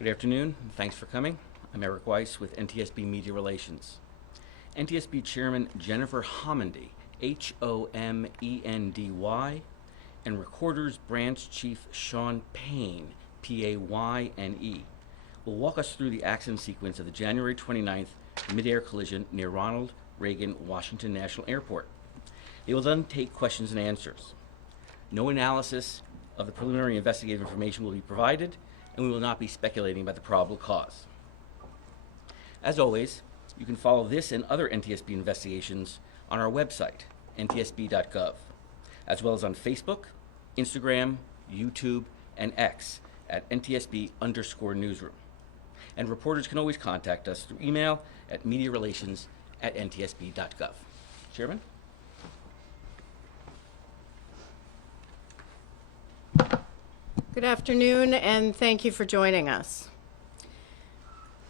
Good afternoon, and thanks for coming. I'm Eric Weiss with NTSB Media Relations. NTSB Chairman Jennifer Homendy, Homendy, and Recorders Branch Chief Sean Payne, Payne, will walk us through the accident sequence of the January 29th mid-air collision near Ronald Reagan Washington National Airport. They will then take questions and answers. No analysis of the preliminary investigative information will be provided, and we will not be speculating about the probable cause. As always, you can follow this and other NTSB investigations on our website, ntsb.gov, as well as on Facebook, Instagram, YouTube, and X at NTSB_newsroom. And reporters can always contact us through email at mediarelations@ntsb.gov. Chairman? Good afternoon, and thank you for joining us.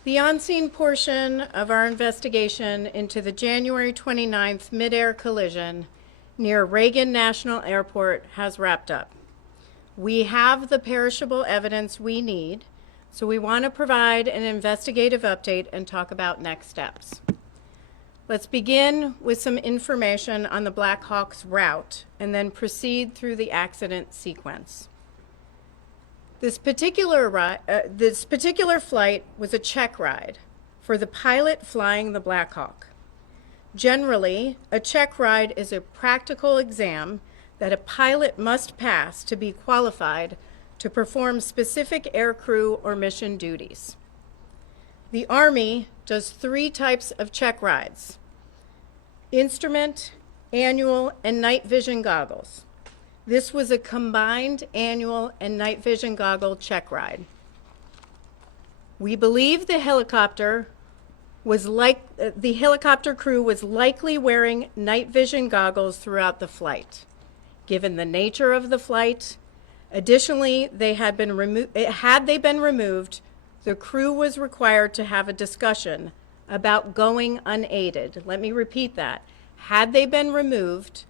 The on-scene portion of our investigation into the January 29th mid-air collision near Reagan National Airport has wrapped up. We have the perishable evidence we need, so we want to provide an investigative update and talk about next steps. Let's begin with some information on the Black Hawk's route and then proceed through the accident sequence. This particular flight was a check ride for the pilot flying the Black Hawk. Generally, a check ride is a practical exam that a pilot must pass to be qualified to perform specific aircrew or mission duties. The Army does 3 types of check rides: instrument, annual, and night vision goggles. This was a combined annual and night vision goggle check ride. We believe the helicopter crew was likely wearing night vision goggles throughout the flight, given the nature of the flight. Additionally, had they been removed, the crew was required to have a discussion about going unaided. Let me repeat that. Had they been removed,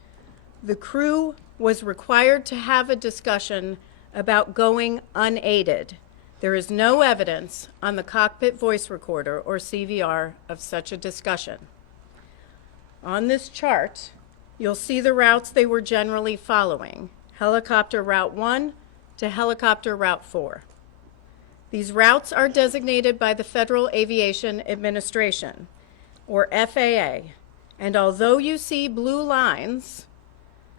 the crew was required to have a discussion about going unaided. There is no evidence on the cockpit voice recorder, or CVR, of such a discussion. On this chart, you'll see the routes they were generally following: Helicopter Route 1 to Helicopter Route 4. These routes are designated by the Federal Aviation Administration, or FAA, and although you see blue lines,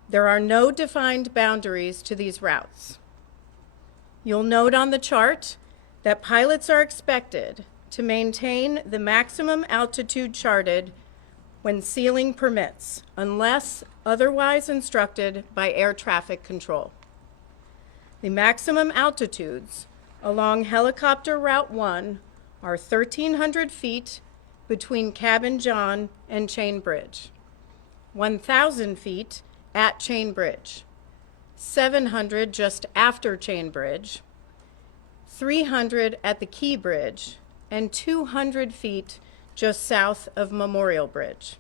there are no defined boundaries to these routes. You'll note on the chart that pilots are expected to maintain the maximum altitude charted when ceiling permits, unless otherwise instructed by air traffic control. The maximum altitudes along Helicopter Route 1 are 1,300 feet between Cabin John and Chain Bridge, 1,000 feet at Chain Bridge, 700 just after Chain Bridge, 300 at the Key Bridge, and 200 feet just south of Memorial Bridge.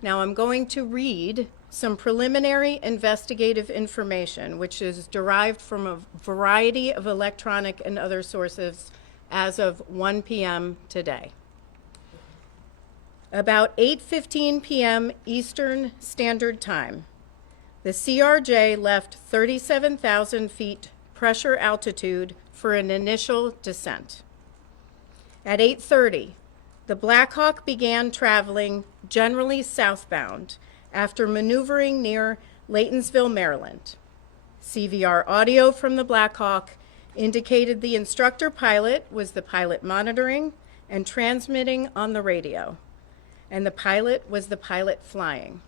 Now I'm going to read some preliminary investigative information, which is derived from a variety of electronic and other sources as of 1 p.m. today. About 8:15 p.m. Eastern Standard Time, the CRJ left 37,000 feet pressure altitude for an initial descent. At 8:30, the Black Hawk began traveling generally southbound after maneuvering near Laytonsville, Maryland. CVR audio from the Black Hawk indicated the instructor pilot was the pilot monitoring and transmitting on the radio, and the pilot was the pilot flying.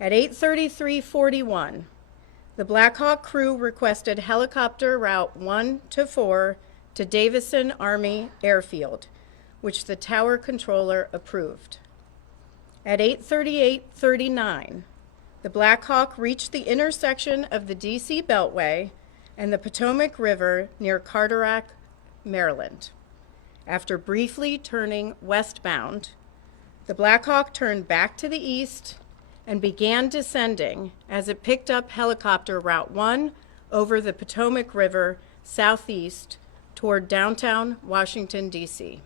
At 8:33:41, the Black Hawk crew requested Helicopter Route 1 to 4 to Davison Army Airfield, which the tower controller approved. At 8:38:39, the Black Hawk reached the intersection of the DC Beltway and the Potomac River near Carteret, Maryland. After briefly turning westbound, the Black Hawk turned back to the east and began descending as it picked up Helicopter Route 1 over the Potomac River southeast toward downtown Washington, D.C.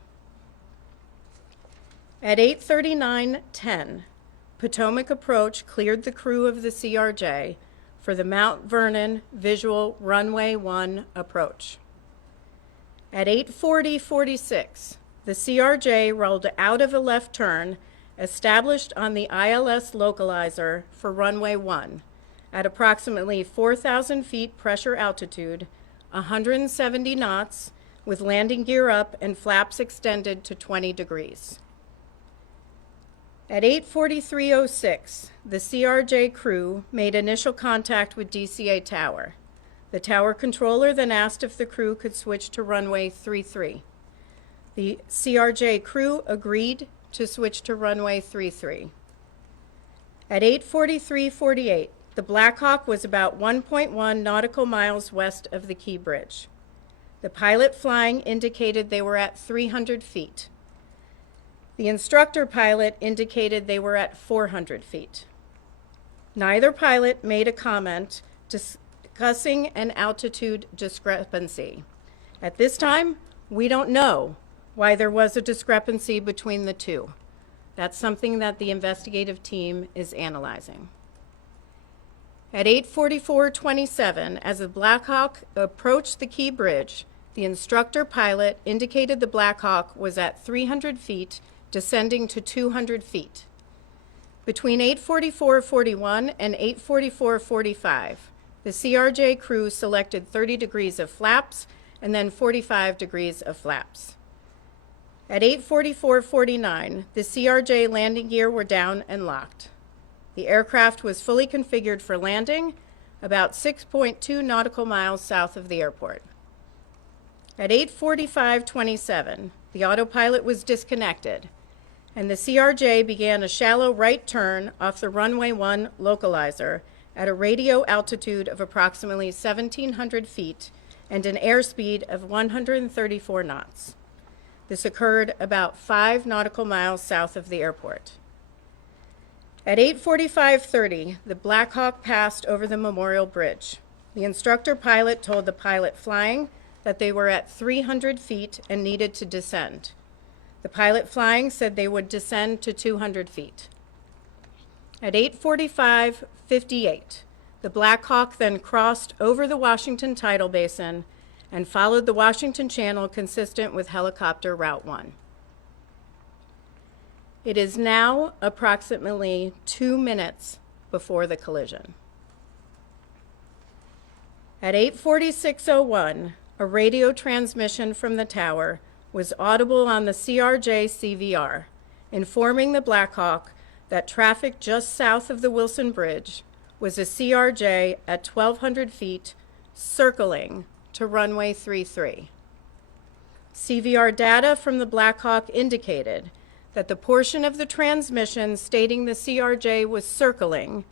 At 8:39:10, Potomac approach cleared the crew of the CRJ for the Mount Vernon Visual Runway 1 approach. At 8:40:46, the CRJ rolled out of a left turn established on the ILS localizer for runway 1 at approximately 4,000 feet pressure altitude, 170 knots, with landing gear up and flaps extended to 20 degrees. At 8:43:06, the CRJ crew made initial contact with DCA Tower. The tower controller then asked if the crew could switch to runway 33. The CRJ crew agreed to switch to runway 33. At 8:43:48, the Black Hawk was about 1.1 nautical miles west of the Key Bridge. The pilot flying indicated they were at 300 feet. The instructor pilot indicated they were at 400 feet. Neither pilot made a comment discussing an altitude discrepancy. At this time, we don't know why there was a discrepancy between the two. That's something that the investigative team is analyzing. At 8:44:27, as the Black Hawk approached the Key Bridge, the instructor pilot indicated the Black Hawk was at 300 feet, descending to 200 feet. Between 8:44:41 and 8:44:45, the CRJ crew selected 30 degrees of flaps and then 45 degrees of flaps. At 8:44:49, the CRJ landing gear were down and locked. The aircraft was fully configured for landing about 6.2 nautical miles south of the airport. At 8:45:27, the autopilot was disconnected, and the CRJ began a shallow right turn off the runway 1 localizer at a radio altitude of approximately 1,700 feet and an airspeed of 134 knots. This occurred about 5 nautical miles south of the airport. At 8:45:30, the Black Hawk passed over the Memorial Bridge. The instructor pilot told the pilot flying that they were at 300 feet and needed to descend. The pilot flying said they would descend to 200 feet. At 8:45:58, the Black Hawk then crossed over the Washington Tidal Basin and followed the Washington Channel consistent with helicopter Route 1. It is now approximately 2 minutes before the collision. At 8:46:01, a radio transmission from the tower was audible on the CRJ CVR, informing the Black Hawk that traffic just south of the Wilson Bridge was a CRJ at 1,200 feet circling to runway 33. CVR data from the Black Hawk indicated that the portion of the transmission stating the CRJ was circling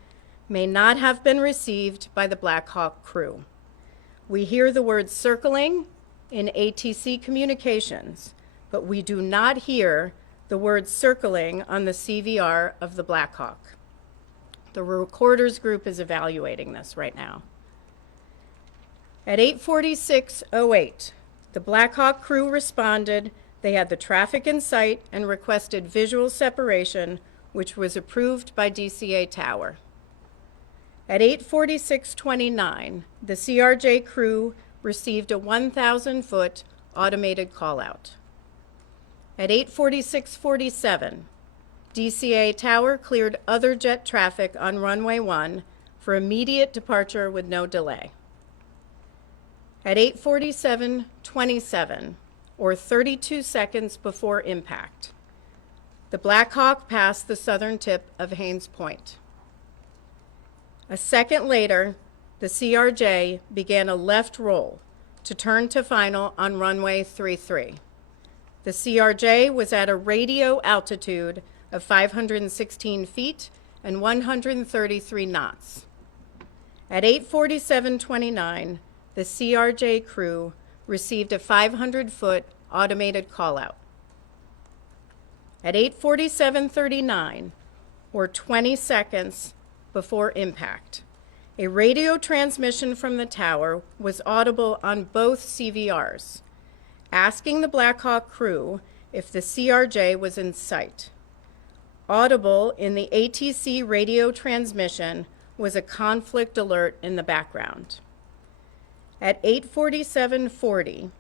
may not have been received by the Black Hawk crew. We hear the word circling in ATC communications, but we do not hear the word circling on the CVR of the Black Hawk. The recorders group is evaluating this right now. At 8:46:08, the Black Hawk crew responded. They had the traffic in sight and requested visual separation, which was approved by DCA Tower. At 8:46:29, the CRJ crew received a 1,000-foot automated call-out. At 8:46:47, DCA Tower cleared other jet traffic on runway 1 for immediate departure with no delay. At 8:47:27, or 32 seconds before impact, the Black Hawk passed the southern tip of Haines Point. A second later, the CRJ began a left roll to turn to final on runway 33. The CRJ was at a radio altitude of 516 feet and 133 knots. At 8:47:29, the CRJ crew received a 500-foot automated call-out. At 8:47:39, or 20 seconds before impact, a radio transmission from the tower was audible on both CVRs. asking the Black Hawk crew if the CRJ was in sight. Audible in the ATC radio transmission was a conflict alert in the background. At 8:47:40,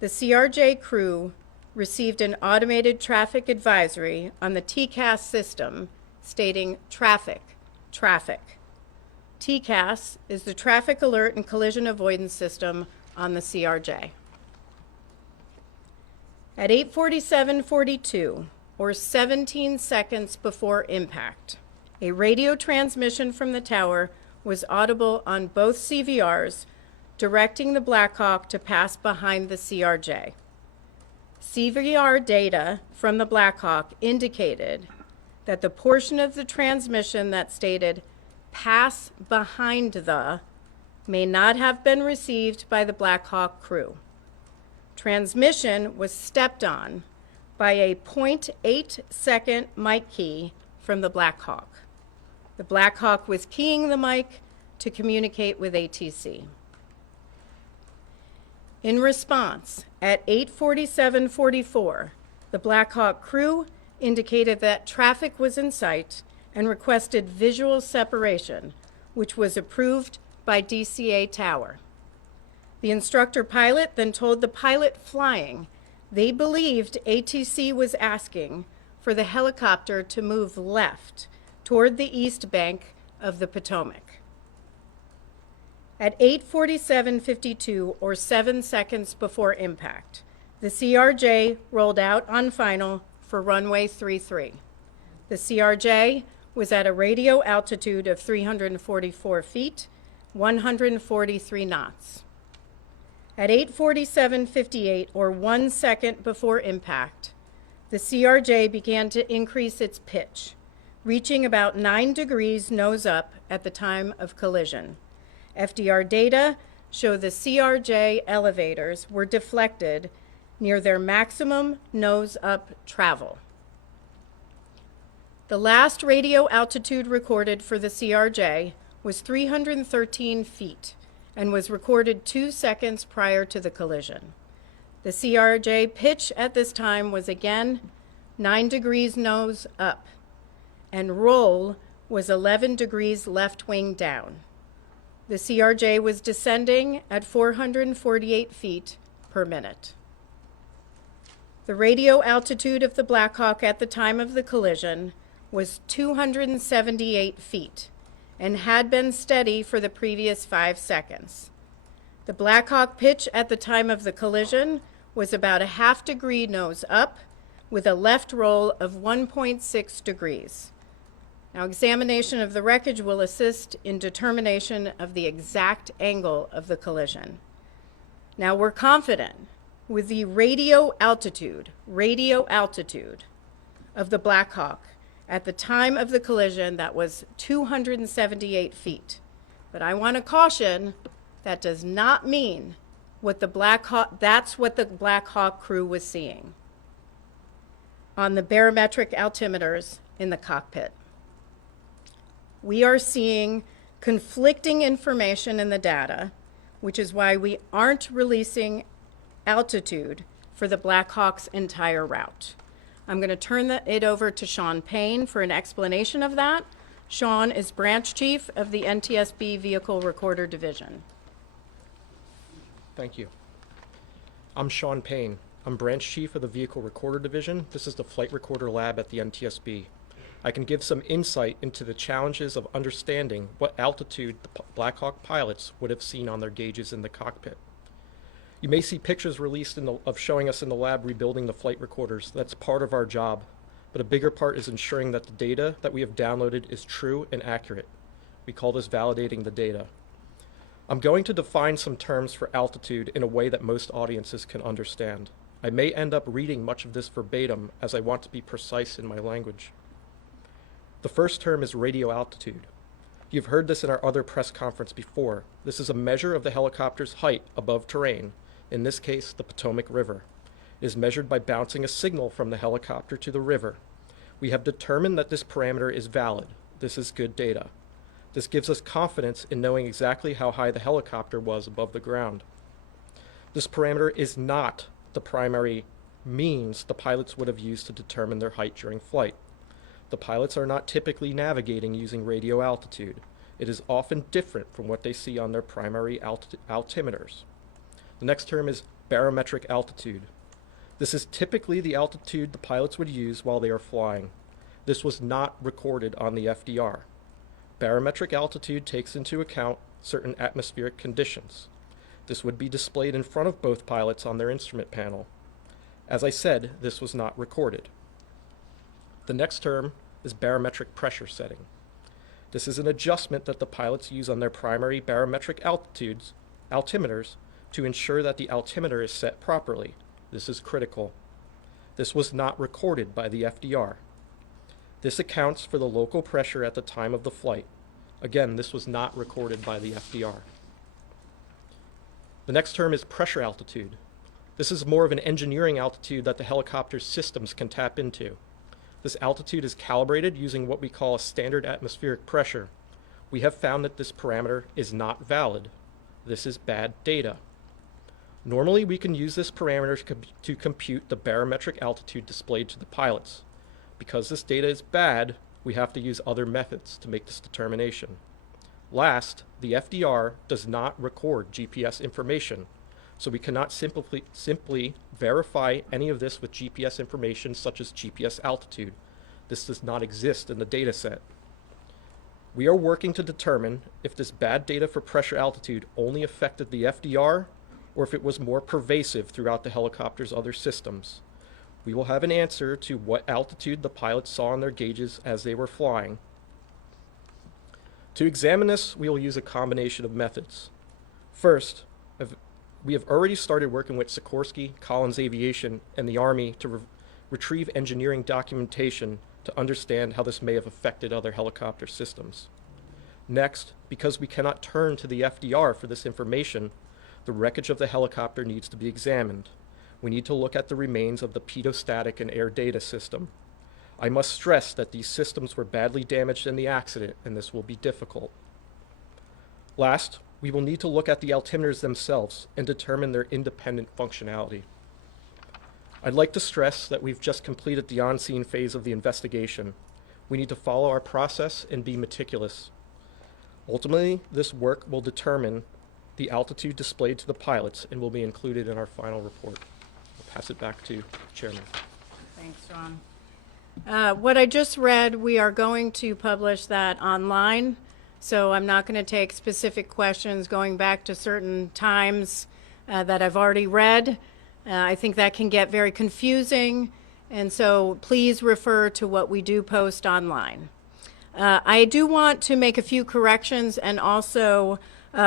the CRJ crew received an automated traffic advisory on the TCAS system stating traffic, traffic. TCAS is the Traffic Alert and Collision Avoidance System on the CRJ. At 8:47:42, or 17 seconds before impact, a radio transmission from the tower was audible on both CVRs, directing the Black Hawk to pass behind the CRJ. CVR data from the Black Hawk indicated that the portion of the transmission that stated pass behind the may not have been received by the Black Hawk crew. Transmission was stepped on by a 0.8 second mic key from the Black Hawk. The Black Hawk was keying the mic to communicate with ATC. In response, at 8:47:44, the Black Hawk crew indicated that traffic was in sight and requested visual separation, which was approved by DCA Tower. The instructor pilot then told the pilot flying they believed ATC was asking for the helicopter to move left toward the east bank of the Potomac. At 8:47:52, or 7 seconds before impact, the CRJ rolled out on final for runway 33. The CRJ was at a radio altitude of 344 feet, 143 knots. At 8:47:58, or 1 second before impact, the CRJ began to increase its pitch, reaching about 9 degrees nose up at the time of collision. FDR data show the CRJ elevators were deflected near their maximum nose-up travel. The last radio altitude recorded for the CRJ was 313 feet and was recorded 2 seconds prior to the collision. The CRJ pitch at this time was again 9 degrees nose up, and roll was 11 degrees left wing down. The CRJ was descending at 448 feet per minute. The radio altitude of the Black Hawk at the time of the collision was 278 feet and had been steady for the previous 5 seconds. The Black Hawk pitch at the time of the collision was about a half degree nose up with a left roll of 1.6 degrees. Now, examination of the wreckage will assist in determination of the exact angle of the collision. Now, we're confident with the radio altitude of the Black Hawk at the time of the collision that was 278 feet. But I want to caution, that does not mean that's what the Black Hawk crew was seeing on the barometric altimeters in the cockpit. We are seeing conflicting information in the data, which is why we aren't releasing altitude for the Black Hawk's entire route. I'm going to turn it over to Sean Payne for an explanation of that. Sean is branch chief of the NTSB Vehicle Recorder Division. Thank you. I'm Sean Payne. I'm branch chief of the Vehicle Recorder Division. This is the flight recorder lab at the NTSB. I can give some insight into the challenges of understanding what altitude the Black Hawk pilots would have seen on their gauges in the cockpit. You may see pictures released of showing us in the lab rebuilding the flight recorders. That's part of our job, but a bigger part is ensuring that the data that we have downloaded is true and accurate. We call this validating the data. I'm going to define some terms for altitude in a way that most audiences can understand. I may end up reading much of this verbatim as I want to be precise in my language. The first term is radio altitude. You've heard this in our other press conference before. This is a measure of the helicopter's height above terrain, in this case, the Potomac River. It is measured by bouncing a signal from the helicopter to the river. We have determined that this parameter is valid. This is good data. This gives us confidence in knowing exactly how high the helicopter was above the ground. This parameter is not the primary means the pilots would have used to determine their height during flight. The pilots are not typically navigating using radio altitude. It is often different from what they see on their primary altimeters. The next term is barometric altitude. This is typically the altitude the pilots would use while they are flying. This was not recorded on the FDR. Barometric altitude takes into account certain atmospheric conditions. This would be displayed in front of both pilots on their instrument panel. As I said, this was not recorded. The next term is barometric pressure setting. This is an adjustment that the pilots use on their primary barometric altimeters to ensure that the altimeter is set properly. This is critical. This was not recorded by the FDR. This accounts for the local pressure at the time of the flight. Again, this was not recorded by the FDR. The next term is pressure altitude. This is more of an engineering altitude that the helicopter's systems can tap into. This altitude is calibrated using what we call a standard atmospheric pressure. We have found that this parameter is not valid. This is bad data. Normally, we can use this parameter to compute the barometric altitude displayed to the pilots. Because this data is bad, we have to use other methods to make this determination. Last, the FDR does not record GPS information, so we cannot simply verify any of this with GPS information such as GPS altitude. This does not exist in the data set. We are working to determine if this bad data for pressure altitude only affected the FDR or if it was more pervasive throughout the helicopter's other systems. We will have an answer to what altitude the pilots saw on their gauges as they were flying. To examine this, we will use a combination of methods. First, we have already started working with Sikorsky, Collins Aviation, and the Army to retrieve engineering documentation to understand how this may have affected other helicopter systems. Next, because we cannot turn to the FDR for this information, the wreckage of the helicopter needs to be examined. We need to look at the remains of the pedostatic and air data system. I must stress that these systems were badly damaged in the accident, and this will be difficult. Last, we will need to look at the altimeters themselves and determine their independent functionality. I'd like to stress that we've just completed the on-scene phase of the investigation. We need to follow our process and be meticulous. Ultimately, this work will determine the altitude displayed to the pilots and will be included in our final report. I'll pass it back to Chairman. Thanks, Ron. What I just read, we are going to publish that online, so I'm not going to take specific questions going back to certain times that I've already read. I think that can get very confusing, and so please refer to what we do post online. I do want to make a few corrections and also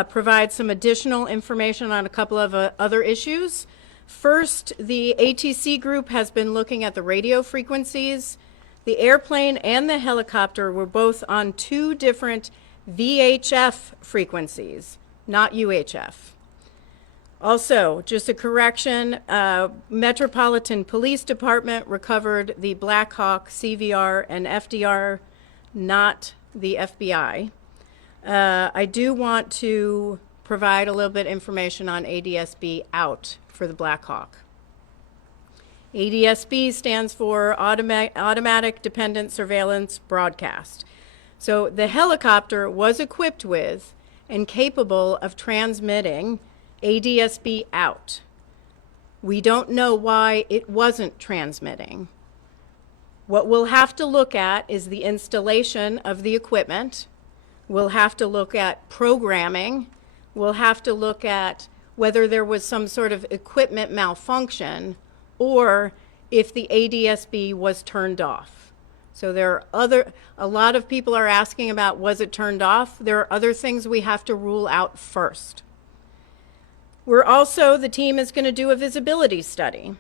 provide some additional information on a couple of other issues. First, the ATC group has been looking at the radio frequencies. The airplane and the helicopter were both on two different VHF frequencies, not UHF. Also, just a correction, Metropolitan Police Department recovered the Black Hawk CVR and FDR, not the FBI. I do want to provide a little bit of information on ADSB out for the Black Hawk. ADSB stands for Automatic Dependent Surveillance Broadcast. So the helicopter was equipped with and capable of transmitting ADSB out. We don't know why it wasn't transmitting. What we'll have to look at is the installation of the equipment. We'll have to look at programming. We'll have to look at whether there was some sort of equipment malfunction or if the ADSB was turned off. So there are a lot of people are asking about, was it turned off? There are other things we have to rule out first. The team is going to do a visibility study.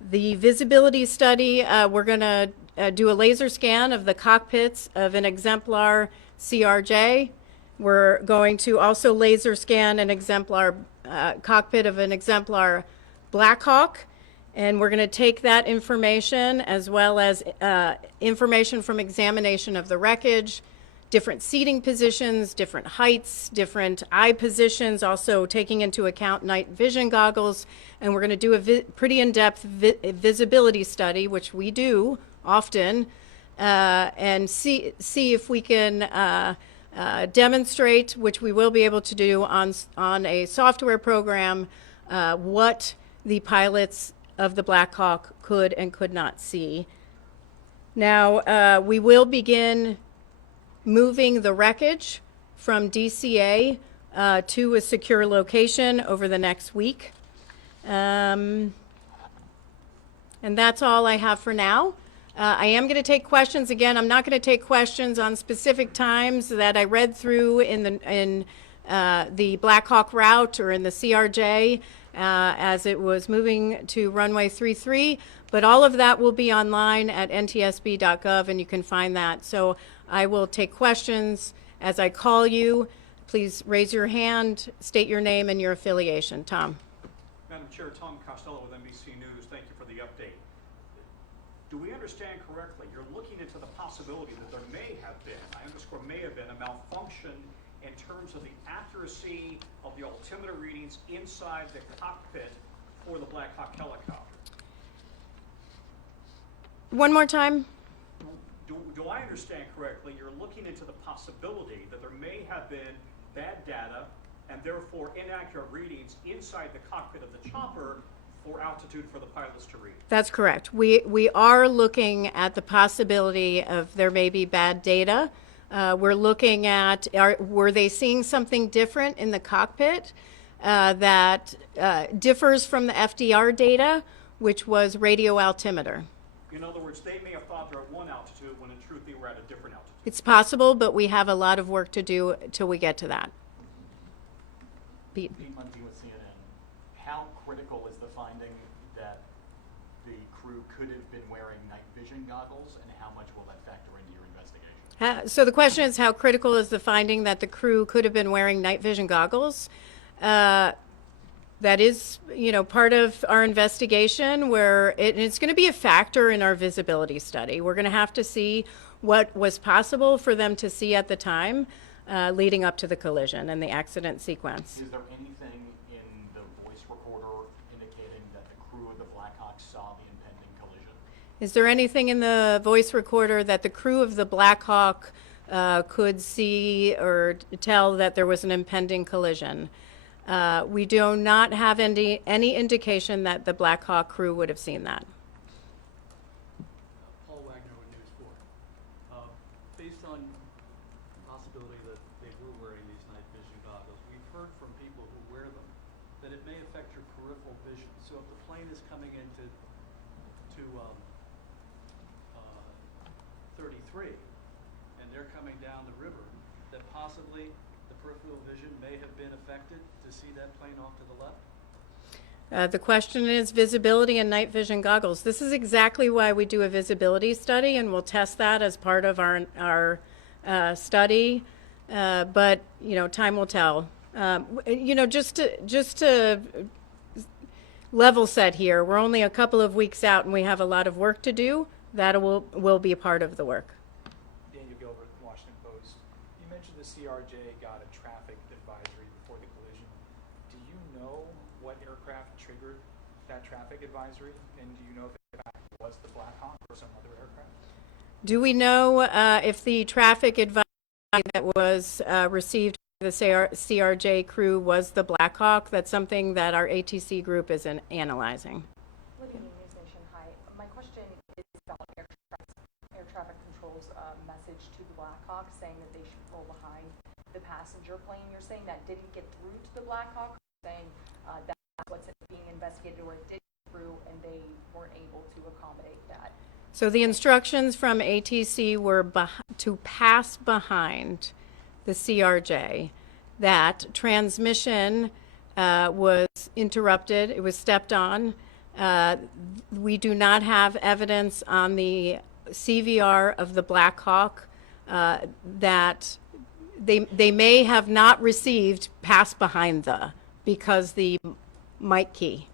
The visibility study, we're going to do a laser scan of the cockpits of an exemplar CRJ. We're going to also laser scan an exemplar cockpit of an exemplar Black Hawk. And we're going to take that information as well as information from examination of the wreckage different seating positions, different heights, different eye positions, also taking into account night vision goggles. And we're going to do a pretty in-depth visibility study, which we do often, and see if we can demonstrate, which we will be able to do on a software program, what the pilots of the Black Hawk could and could not see. Now, we will begin moving the wreckage from DCA to a secure location over the next week. And that's all I have for now. I am going to take questions. Again, I'm not going to take questions on specific times that I read through in the Black Hawk route or in the CRJ as it was moving to runway 33. But all of that will be online at ntsb.gov, and you can find that. So I will take questions as I call you. Please raise your hand, state your name and your affiliation. Tom. Madam Chair, Tom Costello with NBC News. Thank you for the update. Do we understand correctly, you're looking into the possibility that there may have been, I underscore may have been, a malfunction in terms of the accuracy of the altimeter readings inside the cockpit for the Black Hawk helicopter? One more time. Do I understand correctly, you're looking into the possibility that there may have been bad data and therefore inaccurate readings inside the cockpit of the chopper for altitude for the pilots to read? That's correct. We are looking at the possibility of there may be bad data. We're looking at, were they seeing something different in the cockpit that differs from the FDR data, which was radio altimeter? In other words, they may have thought they're at one altitude when in truth they were at a different altitude. It's possible, but we have a lot of work to do till we get to that. Pete. Pete Mundy with CNN. How critical is the finding that the crew could have been wearing night vision goggles, and how much will that factor into your investigation? So the question is, how critical is the finding that the crew could have been wearing night vision goggles? That is, part of our investigation where it's going to be a factor in our visibility study. We're going to have to see what was possible for them to see at the time leading up to the collision and the accident sequence. Is there anything in the voice recorder indicating that the crew of the Black Hawk saw the impending collision? Is there anything in the voice recorder that the crew of the Black Hawk could see or tell that there was an impending collision? We do not have any indication that the Black Hawk crew would have seen that. Paul Wagner with News 4. Based on the possibility that they were wearing these night vision goggles, we've heard from people who wear them that it may affect your peripheral vision. So if the plane is coming into 33 and they're coming down the river, that possibly the peripheral vision may have been affected to see that plane off to the left? The question is visibility and night vision goggles. This is exactly why we do a visibility study, and we'll test that as part of our study. But time will tell. Just to level set here, we're only a couple of weeks out, and we have a lot of work to do. That will be a part of the work. Daniel Gilbert, Washington Post. You mentioned the CRJ got a traffic advisory before the collision. Do you know what aircraft triggered that traffic advisory? And do you know if it was the Black Hawk or some other aircraft? Do we know if the traffic advisory that was received by the CRJ crew was the Black Hawk? That's something that our ATC group is analyzing. Lydia, News Nation, hi. My question is about air traffic control's message to the Black Hawk saying that they should pull behind the passenger plane. You're saying that didn't get through to the Black Hawk, saying that's what's being investigated, or it did get through and they weren't able to accommodate that? So the instructions from ATC were to pass behind the CRJ. That transmission was interrupted. It was stepped on. We do not have evidence on the CVR of the Black Hawk that they may have not received pass behind because the mic key.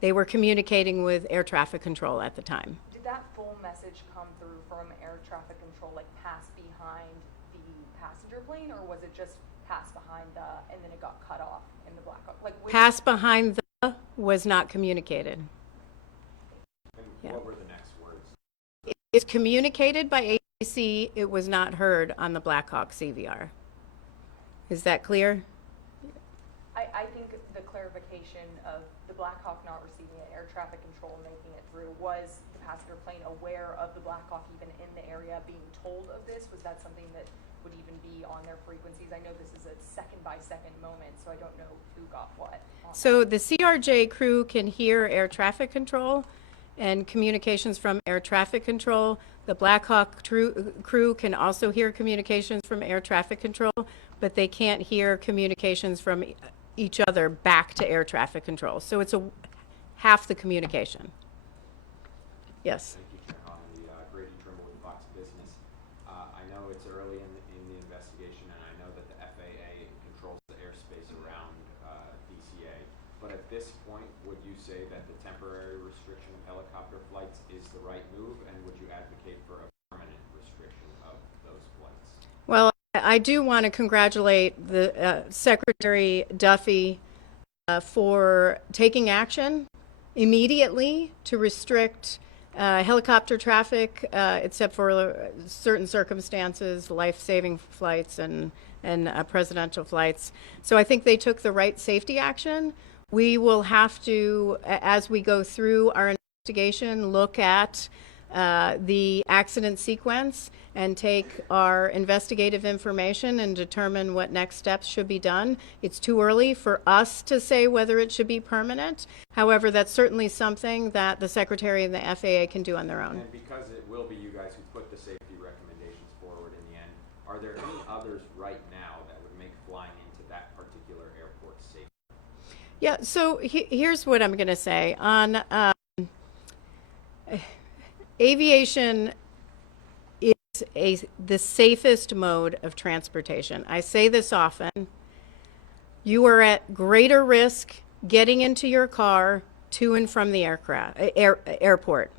They were communicating with air traffic control at the time. Did that full message come through from air traffic control, like pass behind the airplane, or was it just pass behind the, and then it got cut off in the Black Hawk? Like, which, Pass behind the was not communicated. And Yeah. what were the next words? It's communicated by ATC. It was not heard on the Black Hawk CVR. Is that clear? I think the clarification of the Black Hawk not receiving an air traffic control and making it through, was the passenger plane aware of the Black Hawk even in the area being told of this? Was that something that would even be on their frequencies? I know this is a second by second moment, so I don't know who got what. So the CRJ crew can hear air traffic control and communications from air traffic control. The Black Hawk crew can also hear communications from air traffic control, but they can't hear communications from each other back to air traffic control. So it's half the communication. Yes. Thank you, Chair Holland. Grady Trimble with Fox Business. I know it's early in the investigation, and I know that the FAA controls the airspace around DCA. But at this point, would you say that the temporary restriction of helicopter flights is the right move, and would you advocate for a permanent restriction of those flights? Well, I do want to congratulate the Secretary Duffy for taking action immediately to restrict helicopter traffic, except for certain circumstances, life-saving flights and presidential flights. So I think they took the right safety action. We will have to, as we go through our investigation, look at the accident sequence and take our investigative information and determine what next steps should be done. It's too early for us to say whether it should be permanent. However, that's certainly something that the Secretary and the FAA can do on their own. And because it will be you guys who put the safety recommendations forward in the end, are there any others right now that would make flying into that particular airport safer? Yeah, so here's what I'm going to say. On aviation is the safest mode of transportation. I say this often. You are at greater risk getting into your car to and from the airport.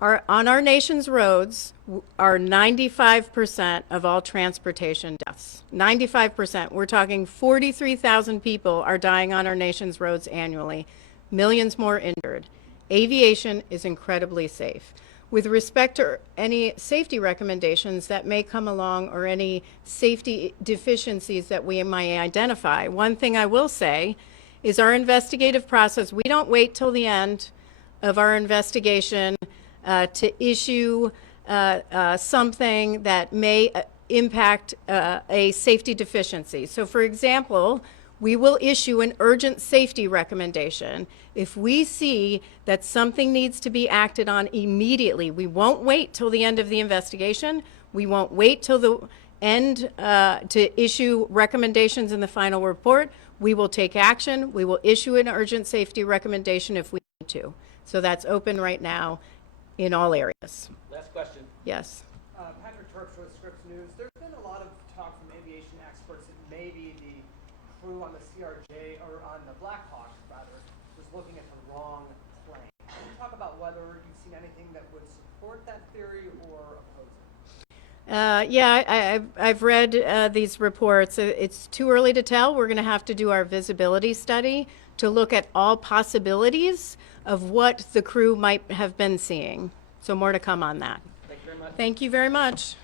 On our nation's roads are 95% of all transportation deaths. 95%. We're talking 43,000 people are dying on our nation's roads annually, millions more injured. Aviation is incredibly safe. With respect to any safety recommendations that may come along or any safety deficiencies that we might identify, one thing I will say is our investigative process, we don't wait till the end of our investigation to issue something that may impact a safety deficiency. So for example, we will issue an urgent safety recommendation if we see that something needs to be acted on immediately. We won't wait till the end of the investigation. We won't wait till the end to issue recommendations in the final report. We will take action. We will issue an urgent safety recommendation if we need to. So that's open right now in all areas. Last question. Yes. Patrick Turks with Scripps News. There's been a lot of talk from aviation experts that maybe the crew on the CRJ, or on the Black Hawk, rather, was looking at the wrong plane. Can you talk about whether you've seen anything that would support that theory or oppose it? Yeah, I've read these reports. It's too early to tell. We're going to have to do our visibility study to look at all possibilities of what the crew might have been seeing. So more to come on that. Thank you very much. Thank you very much.